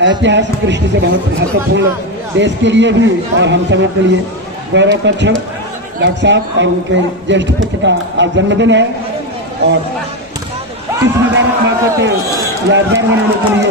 ऐतिहासिक दृष्टि से बहुत महत्वपूर्ण, देश के लिए भी और हम सबों के लिए गौरव का क्षण। डॉक्टर साहब और उनके ज्येष्ठ पुत्र का आज जन्मदिन है और इस मुबारक मौके को यादगार बनाने के लिए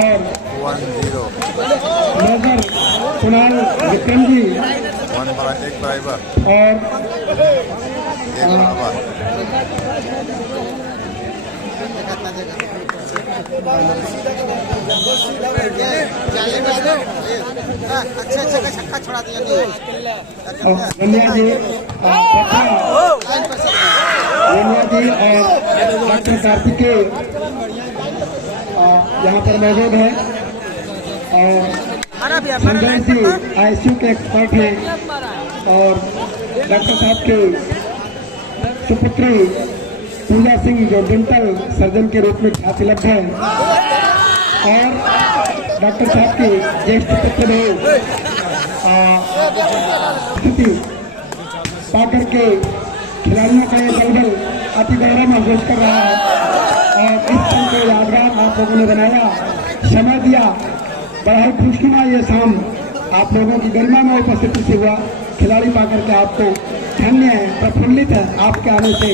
और मेजर कुणाल विक्रम जी अच्छा का छक्का छोड़ा दिया रनिया जी और डॉक्टर कार्तिकेय यहाँ पर मौजूद है और संजय जी आईसीयू के एक्सपर्ट हैं और डॉक्टर साहब के सुपुत्री पूजा सिंह जो डेंटल सर्जन के रूप में ख्यातिलब्ध है और डॉक्टर साहब की ज्येष्ठ पुत्र स्थिति पाकर के खिलाड़ियों का ये दलबल अति गौरव महसूस कर रहा है और इस पल को यादगार आप लोगों ने बनाया, समय दिया। बड़ा ही खुशनुमा ये शाम आप लोगों की गरिमा में उपस्थिति से हुआ। खिलाड़ी पाकर के आपको धन्य है, प्रफुल्लित है। आपके आने से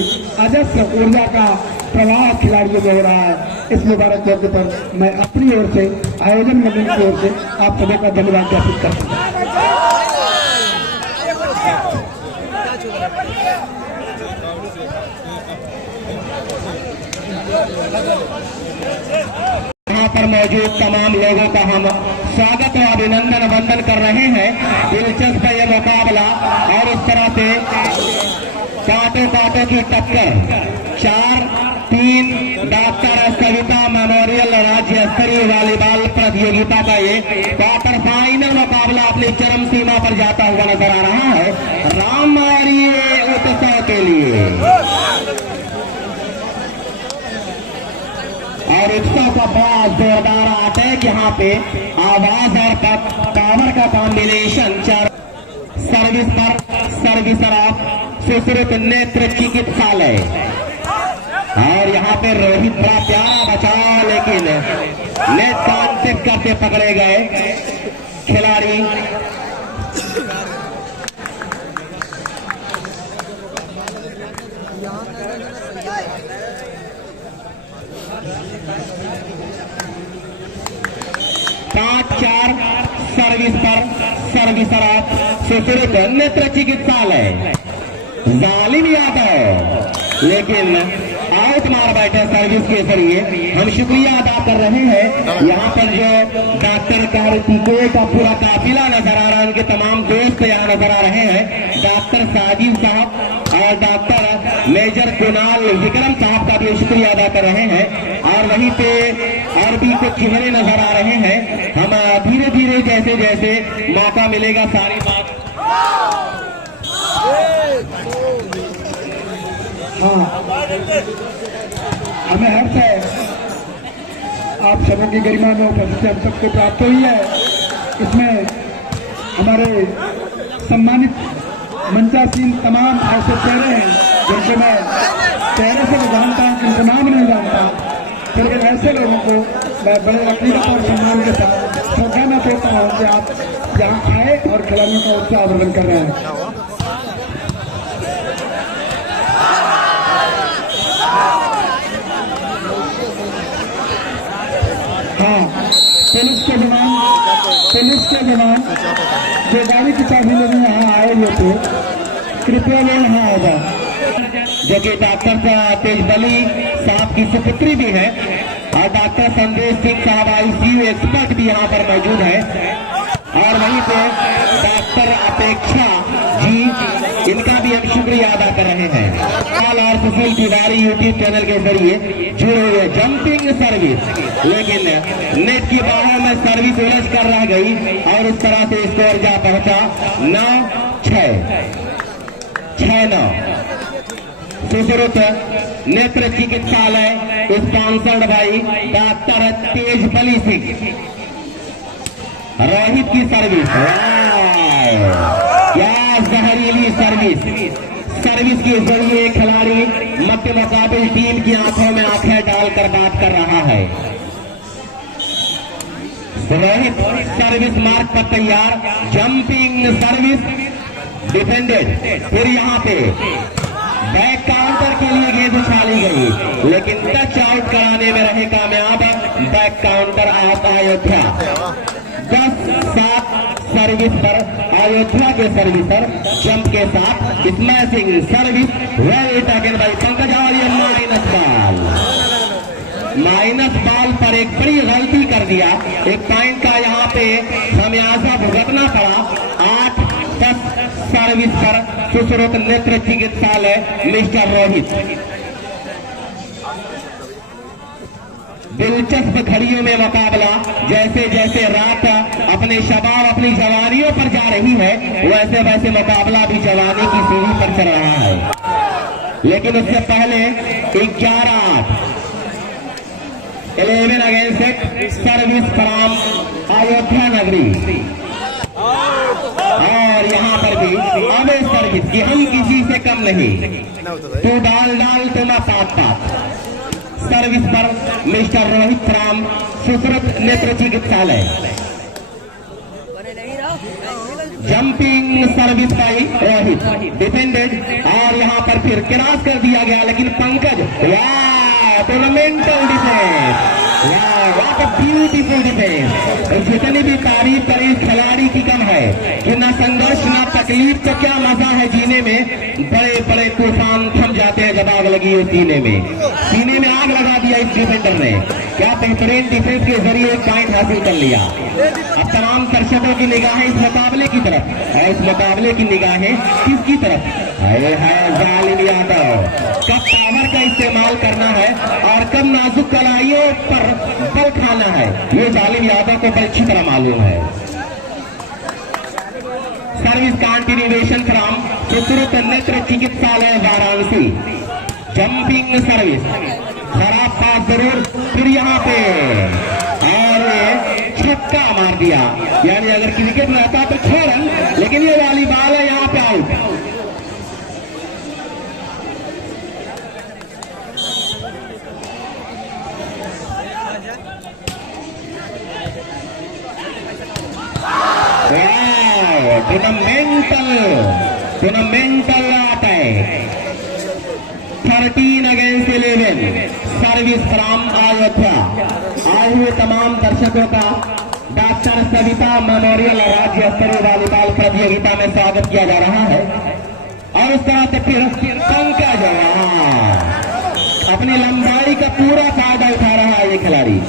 अजस्र ऊर्जा का प्रवाह खिलाड़ियों में हो रहा है। इस मुबारक मौके पर मैं अपनी ओर से, आयोजन मंडल की ओर से आप सभी का धन्यवाद ज्ञापित करता हूँ। यहाँ पर मौजूद तमाम लोगों का हम स्वागत और अभिनंदन वंदन कर रहे हैं। दिलचस्प ये मुकाबला और इस तरह से कांटों कांटों की टक्कर 4-3 डॉक्टर कविता मेमोरियल राज्य स्तरीय वॉलीबॉल प्रतियोगिता का ये क्वार्टर फाइनल मुकाबला अपनी चरम सीमा पर जाता हुआ नजर आ रहा है। राम उत्सव के लिए और उत्सव का बहुत जोरदार अटैक यहाँ पे आवाज और पावर का कॉम्बिनेशन। चार सर्विस पर सर्विसर ऑफ सुश्रुत नेत्र चिकित्सालय और यहाँ पे रोहित बड़ा प्यारा बचाव, लेकिन नेट कॉन्टेक्ट करते पकड़े गए खिलाड़ी। पांच 4 सर्विस पर सर्विसर ऑफ सुश्रुत नेत्र चिकित्सालय जालिम यादव, लेकिन आउट मार बैठे सर्विस के जरिए। हम शुक्रिया अदा कर रहे हैं यहाँ पर जो डॉक्टर कार्तिकेय का पूरा काफिला नजर आ रहा है, उनके तमाम दोस्त यहाँ नजर आ रहे हैं। डॉक्टर साजिद साहब और डॉक्टर मेजर कुणाल विक्रम साहब का भी शुक्रिया अदा कर रहे हैं। और वहीं पे और भी कुछ चेहरे नजर आ रहे हैं। हम धीरे धीरे जैसे जैसे मौका मिलेगा सारी बात। हाँ, हमें हर्ष है आप सबों की गरिमा में उपस्थिति हम सबको प्राप्त हुई है। इसमें हमारे सम्मानित मंचासीन तमाम ऐसे चेहरे हैं जिनको मैं चेहरे से तो जानता हूँ, जिनका नाम नहीं जानता, फिर भी ऐसे लोगों को मैं बड़े अकीदत और सम्मान के साथ श्रद्धा में कहता हूँ कि आप यहाँ आए और खिलाड़ियों का उत्साह वर्धन कर रहे हैं। हाँ, पुलिस के जवान जो गाड़ी की चाबी लेने यहाँ आए हुए थे, कृपया वो यहाँ आ जाए। जो कि डॉक्टर तेजबली साहब की सुपुत्री भी है और डॉक्टर संदेश सिंह साहब आईसीयू एक्सपर्ट भी यहाँ पर मौजूद है। और वहीं पे डॉक्टर अपेक्षा जी, इनका भी हम शुक्रिया अदा कर रहे हैं। और सुशील तिवारी यूट्यूब चैनल के जरिए जुड़े हुए जंपिंग सर्विस, लेकिन नेट की बाहर में सर्विस उलझ कर रह गई और इस तरह से स्कोर जा पहुंचा 9-6 Sushrut Netra Chikitsalaya sponsored by doctor Tejbali Singh. Rohit की सर्विस, क्या जहरीली सर्विस के जरिए खिलाड़ी मध्य मुकाबिल टीम की आंखों में आंखें डालकर बात कर रहा है। रोहित सर्विस मार्क पर तैयार, जंपिंग सर्विस डिफेंडेड। फिर यहाँ पे बैक काउंटर के लिए गेंद उछाली गई, लेकिन टच आउट कराने में रहे कामयाब बैक काउंटर आप अयोध्या। 10-7 सर्विस पर अयोध्या के सर्विसर जंप के साथ smashing service well taken by Pankaj. और ये माइनस बॉल पर एक बड़ी गलती कर दिया, एक पॉइंट का यहाँ पे खमियाजा भुगतना पड़ा। 8-10 सर्विस पर सुश्रुत नेत्र चिकित्सालय मिस्टर रोहित। दिलचस्प घड़ियों में मुकाबला, जैसे जैसे रात अपने शबाब अपनी जवानियों पर जा रही है, वैसे वैसे मुकाबला भी जवानी की सीढ़ी पर चल रहा है। लेकिन उससे पहले 11 अगेंस्ट सर्विस फ्रॉम अयोध्या नगरी। और यहाँ पर भी अमेज सर्विस की हम किसी से कम नहीं, तू डाल तो मैं पात सर्विस पर मिस्टर रोहित फ्रॉम सुश्रुत नेत्र चिकित्सालय। Jumping service by Rohit defended. और यहाँ पर फिर क्रॉस कर दिया गया, लेकिन पंकज टूर्नामेंटल डिफेंस, ब्यूटीफुल डिफेंस। जितनी भी तारीफ करें इस खिलाड़ी की कम है कि ना संघर्ष ना तकलीफ, तो क्या मजा है जीने में। बड़े बड़े तूफान थम जाते हैं जब आग लगी है सीने में। सीने में आग लगा दिया इस डिफेंडर ने। क्या बेहतरीन डिफेंस के जरिए एक पॉइंट हासिल कर लिया। अब तमाम दर्शकों की निगाहें इस मुकाबले की तरफ है। इस मुकाबले की निगाहें किसकी तरफ है? जालिम यादव। कब पावर का इस्तेमाल करना है और कब नाजुक कलाइयों पर बल खाना है, ये जालिम यादव को बड़ी अच्छी तरह मालूम है। Service continuation from Sushruta Netra चिकित्सालय वाराणसी। जंपिंग सर्विस, खराब पास जरूर। फिर यहाँ पे और छक्का मार दिया, यानी अगर क्रिकेट में रहता तो 6 रन, लेकिन ये वाली बॉल है यहाँ पे आउट। टूर्नामेंटल आता है। 13 अगेंस्ट 11 सर्विस फ्रॉम अयोध्या। आए हुए तमाम दर्शकों का डॉक्टर सविता मेमोरियल राज्य स्तरीय वॉलीबॉल प्रतियोगिता में स्वागत किया जा रहा है। और उस तरह से फिर पंकज अपनी लंबाई का पूरा फायदा उठा रहा है ये खिलाड़ी।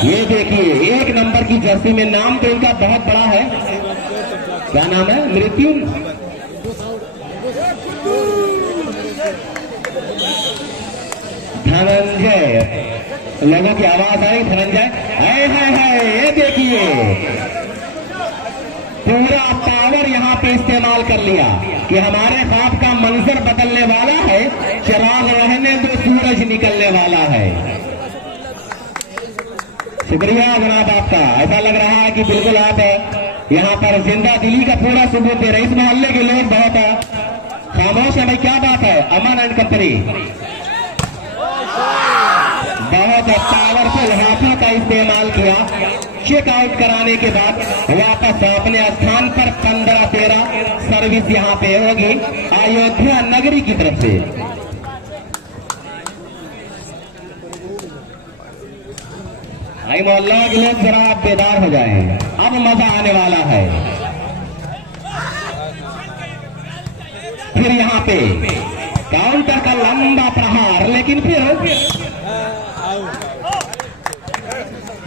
ये देखिए 1 नंबर की जर्सी में, नाम तो इनका बहुत बड़ा है। क्या नाम है? मृत्यु धनंजय। लोगों की आवाज आई धनंजय। है ये देखिए पूरा पावर यहाँ पे इस्तेमाल कर लिया कि हमारे ख्वाब का मंजर बदलने वाला है। चिराग रहने दो, सूरज निकलने वाला है। शुक्रिया जनाब आपका। ऐसा लग रहा है कि बिल्कुल आप यहाँ पर जिंदा दिली का पूरा सबूत दे रहे। इस मोहल्ले के लोग बहुत खामोश है। भाई क्या बात है? अमन एंड कंपनी बहुत पावरफुल हाथों का इस्तेमाल किया। चेक आउट कराने के बाद वापस अपने स्थान पर 15-13 सर्विस यहाँ पे होगी अयोध्या नगरी की तरफ से। भाई मोहल्ला के लोग जरा आप बेदार हो जाएं, अब मजा आने वाला है। फिर यहाँ पे काउंटर का लंबा प्रहार, लेकिन फिर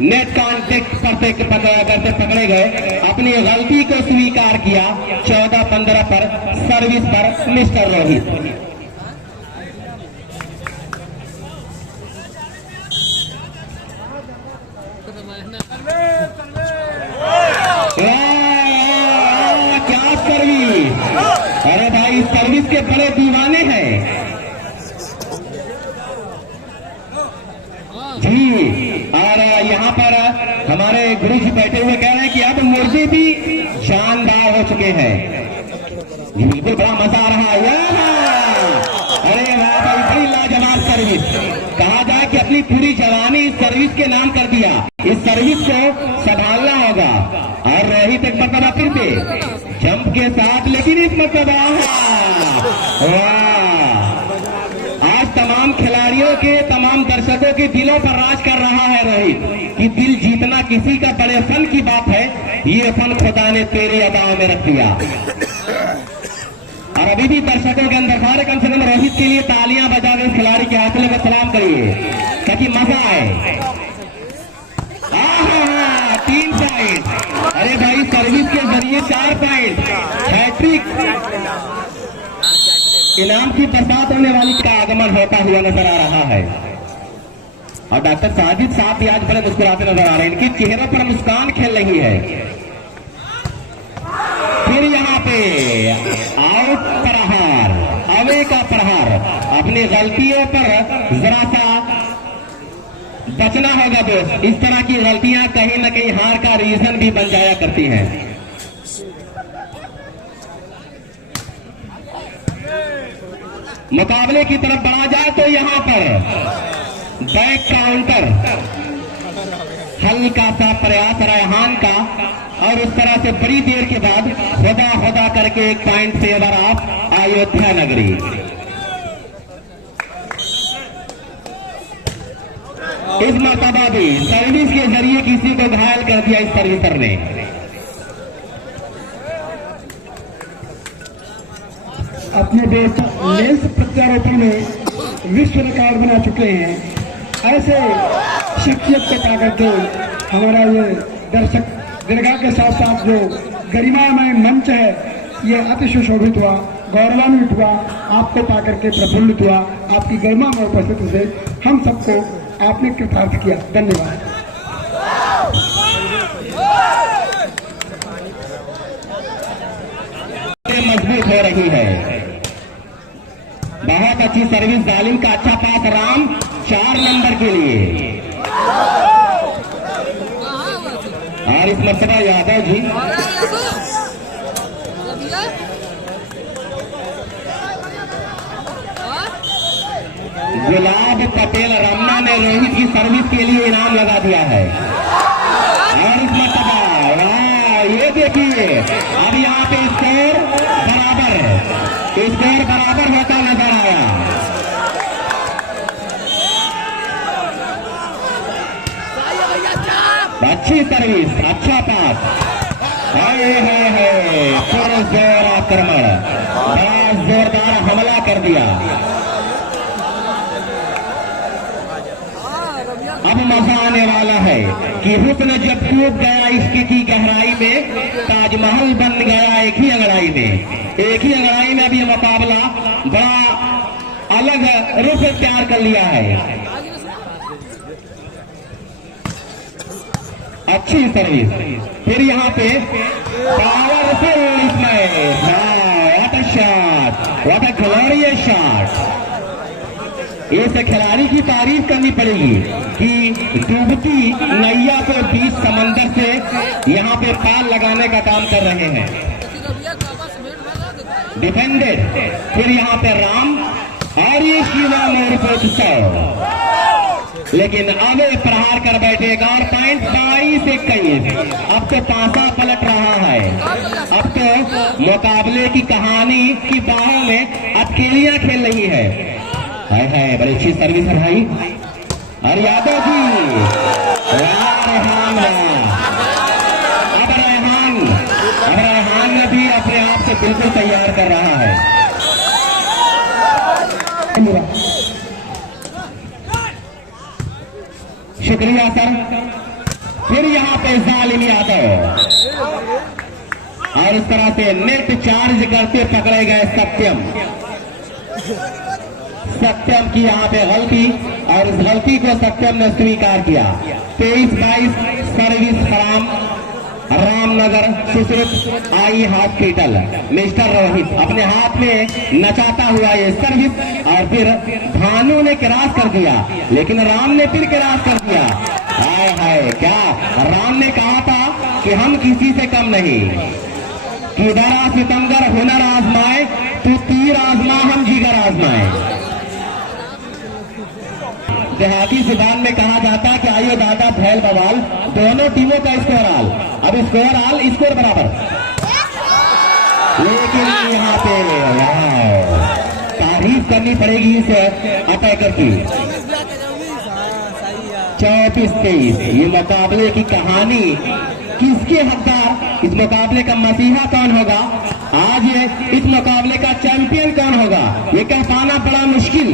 नेट कांटेक्ट करते पकड़े गए। अपनी गलती को स्वीकार किया। 14-15 पर सर्विस पर मिस्टर रोहित। क्या सर्विस, अरे भाई सर्विस के बड़े दीवाने हैं जी। और यहाँ पर हमारे गुरु जी बैठे हुए कह रहे हैं कि अब मुर्गी भी जानदार हो चुके हैं जी। बिल्कुल बड़ा मजा आ रहा है। अरे वाह भाई, बड़ी लाजवाब सर्विस। कहा जाए कि अपनी पूरी जवानी इस सर्विस के नाम कर दिया। इस सर्विस को संभालना होगा। और रोहित एक मरतबा फिर पे जंप के साथ, लेकिन इस मरतबा आज तमाम खिलाड़ियों के, तमाम दर्शकों के दिलों पर राज कर रहा है रोहित कि दिल जीतना किसी का बड़े फन की बात है। ये फन खुदा ने तेरे अदाओं में रख दिया। और अभी भी दर्शकों के अंदर सारे कम से कम रोहित के लिए तालियां बजा के खिलाड़ी के हौसले को सलाम करिए ताकि मजा आए। 3 पॉइंट। अरे भाई सर्विस के जरिए 4 पॉइंट, हैट्रिक। इनाम की बरसात होने वाली का आगमन होता हुआ नजर आ रहा है। और डॉक्टर साजिद साहब भी आज बड़े मुस्कुराते नजर आ रहे हैं। इनके चेहरों पर मुस्कान खेल रही है। फिर यहाँ पे आउट प्रहार, अवे का प्रहार। अपनी गलतियों पर जरा सा बचना होगा दोस्त। इस तरह की गलतियां कहीं न कहीं हार का रीजन भी बन जाया करती हैं। मुकाबले की तरफ बढ़ा जाए तो यहाँ पर बैक काउंटर, हल्का सा प्रयास रेहान का, और उस तरह से बड़ी देर के बाद खुदा खुदा करके एक पॉइंट फेवर ऑफ अयोध्या नगरी। इस मरतबा भी सर्विस के जरिए किसी को घायल कर दिया इस सर्विसर ने। अपने देश लेंस प्रत्यारोपण में विश्व रिकॉर्ड बना चुके हैं। ऐसे शख्सियत को पा करके हमारा ये दर्शक दीर्घा के साथ साथ जो गरिमामय मंच है, ये अति सुशोभित हुआ, गौरवान्वित हुआ, आपको पा करके प्रफुल्लित हुआ। आपकी गरिमामय उपस्थिति से हम सबको आपने कृतार्थ किया। धन्यवाद। मजबूत हो रही है। बहुत अच्छी सर्विस जालिम का, अच्छा पास राम 4 नंबर के लिए। और इस मरतबा यादव जी गुलाब पटेल रमना ने रोहित की सर्विस के लिए इनाम लगा दिया है। और इस मरतबा ये देखिए, अब यहाँ पे स्कोर बराबर होता नजर आया। अच्छी सर्विस, अच्छा पास, पूरा जोर आक्रमण, बड़ा जोरदार हमला कर दिया। अब मजा आने वाला है कि हुस्न जब कूद गया इश्क की गहराई में, ताजमहल बन गया एक ही अंगड़ाई में। एक ही अंगड़ाई में अब ये मुकाबला बड़ा अलग रूप तैयार कर लिया है। अच्छी सर्विस, फिर यहाँ पे पावरफुल इसमें what a shot, what a glorious shot. इस खिलाड़ी की तारीफ करनी पड़ेगी कि डूबती नैया को बीच समंदर से यहाँ पे पाल लगाने का काम कर रहे हैं। डिफेंडेड, फिर यहाँ पे राम, और ये शिवा मोड़ पे उत्सव, लेकिन अब प्रहार कर बैठेगा। और पॉइंट 22-21। अब तो पासा पलट रहा है। अब तो मुकाबले की कहानी की बाहों में अकेलियां खेल रही है। है बड़ी अच्छी सर्विस है भाई। और यादव जी, अब रेहान ने भी अपने आप से बिल्कुल तैयार कर रहा है। शुक्रिया सर। फिर यहाँ पे जालिम यादव, और इस तरह से नेट चार्ज करते पकड़े गए सत्यम की यहाँ पे गलती, और इस गलती को सत्यम ने स्वीकार किया। 23-22 service from Ramnagar Sushrut eye hospital. Mister Rohit अपने हाथ में नचाता हुआ ये सर्विस और फिर भानु ने क्रॉस कर दिया, लेकिन राम ने फिर क्रॉस कर दिया। हाय हाय, क्या राम ने कहा था कि हम किसी से कम नहीं, कि डरा सितमगर हुनर आजमाए, तू तीर आजमा हम जिगर आजमाए। देहाती जुबान में कहा जाता कि आइयो दादा भैल बवाल, दोनों टीमों का स्कोर आल, अब स्कोर बराबर, लेकिन यहाँ पे तारीफ करनी पड़ेगी इस अटैकर की। 34-23 ये मुकाबले की कहानी किसके हकदार, इस मुकाबले का मसीहा कौन होगा, आज इस मुकाबले का चैंपियन कौन होगा, ये कह पाना बड़ा मुश्किल,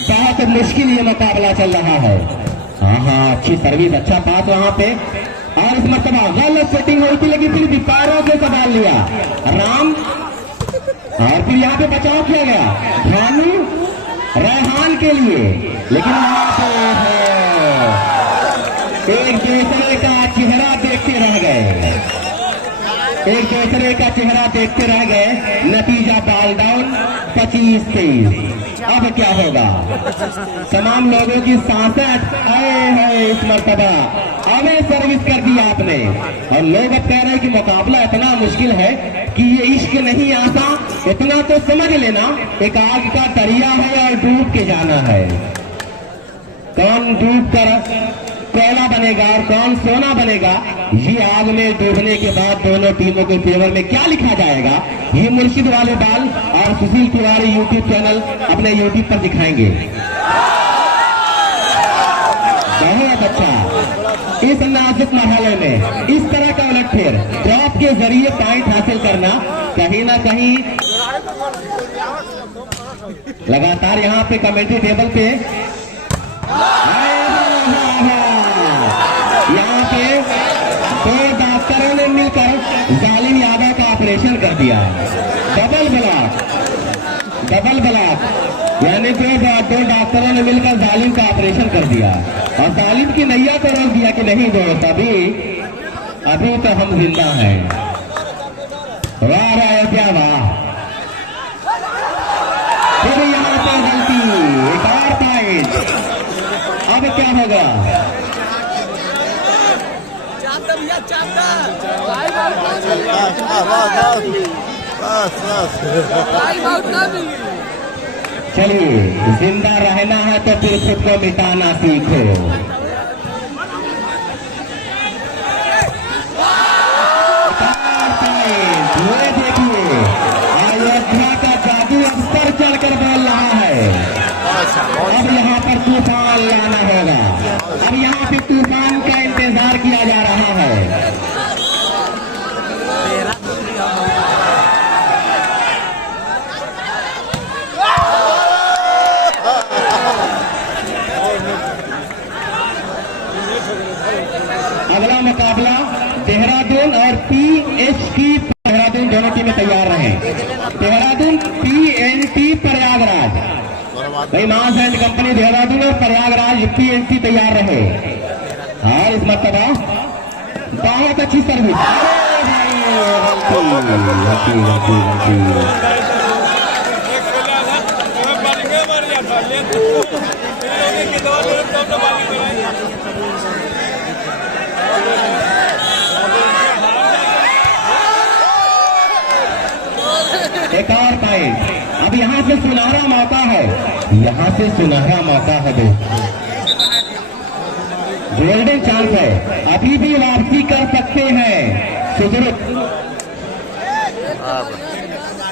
बहुत मुश्किल ये मुकाबला चल रहा है। हाँ, अच्छी सर्विस, अच्छा पास वहां पे, और इस मरतबा गलत सेटिंग हुई थी, लेकिन फिर भी पैरों से संभाल लिया राम, और फिर यहाँ पे बचाव किया गया भानु रेहान के लिए, लेकिन वहां पे एक दूसरे का चेहरा देखते रह गए, एक दूसरे का चेहरा देखते रह गए। नतीजा बॉल डाउन 25-23। अब क्या होगा, तमाम लोगों की सांसें आए हैं इस मरतबा, हमें सर्विस कर दी आपने, और लोग अब कह रहे हैं कि मुकाबला इतना मुश्किल है कि ये इश्क नहीं आता, इतना तो समझ लेना एक आग का दरिया है और डूब के जाना है। कौन डूब कर कोयला बनेगा और कौन सोना बनेगा, ये आग में डूबने के बाद दोनों टीमों के फेवर में क्या लिखा जाएगा, ये मुर्शिद वाले बाल और सुशील तिवारी यूट्यूब चैनल अपने यूट्यूब पर दिखाएंगे। बहुत अच्छा, इस नाजुक मरहले में इस तरह का उलटफेर ड्रॉप के जरिए पॉइंट हासिल करना, कहीं ना कहीं लगातार यहाँ पे कमेंट्री टेबल पे यहाँ पे दो डॉक्टरों ने मिलकर जालिम यादव का ऑपरेशन कर दिया, डबल ब्लॉक, यानी दो डॉक्टरों ने मिलकर जालिम का ऑपरेशन कर दिया, और जालिम की नैया को रोक दिया कि नहीं दोस्त, अभी तो हम जिंदा हैं। वाह वाह, क्या वाह, फिर यहाँ पे गलती, एक और पॉइंट, अब क्या होगा, चलिए जिंदा रहना है तो फिर खुद को मिटाना सीखो। ये देखिए अयोध्या का जादू अब पर चढ़कर बोल रहा है, अब यहाँ पर तूफान लाना होगा, अब यहाँ पे तूफान का इंतजार किया जा रहा है। अगला मुकाबला देहरादून और PHT देहरादून, दोनों टीमें तैयार रहे। देहरादून PNT प्रयागराज, भाई मास एंड कंपनी देहरादून और प्रयागराज PNT तैयार रहे। और इस मरतबा बहुत अच्छी सर्विस, एक और पॉइंट, अब यहाँ से सुनहरा मौका है, यहाँ से सुनहरा मौका है, गोल्डन चांस है, अभी भी वापसी कर सकते हैं।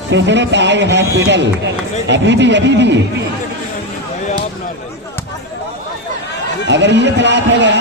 सुजरत आई हॉस्पिटल, अभी भी अगर ये ब्लॉक हो गया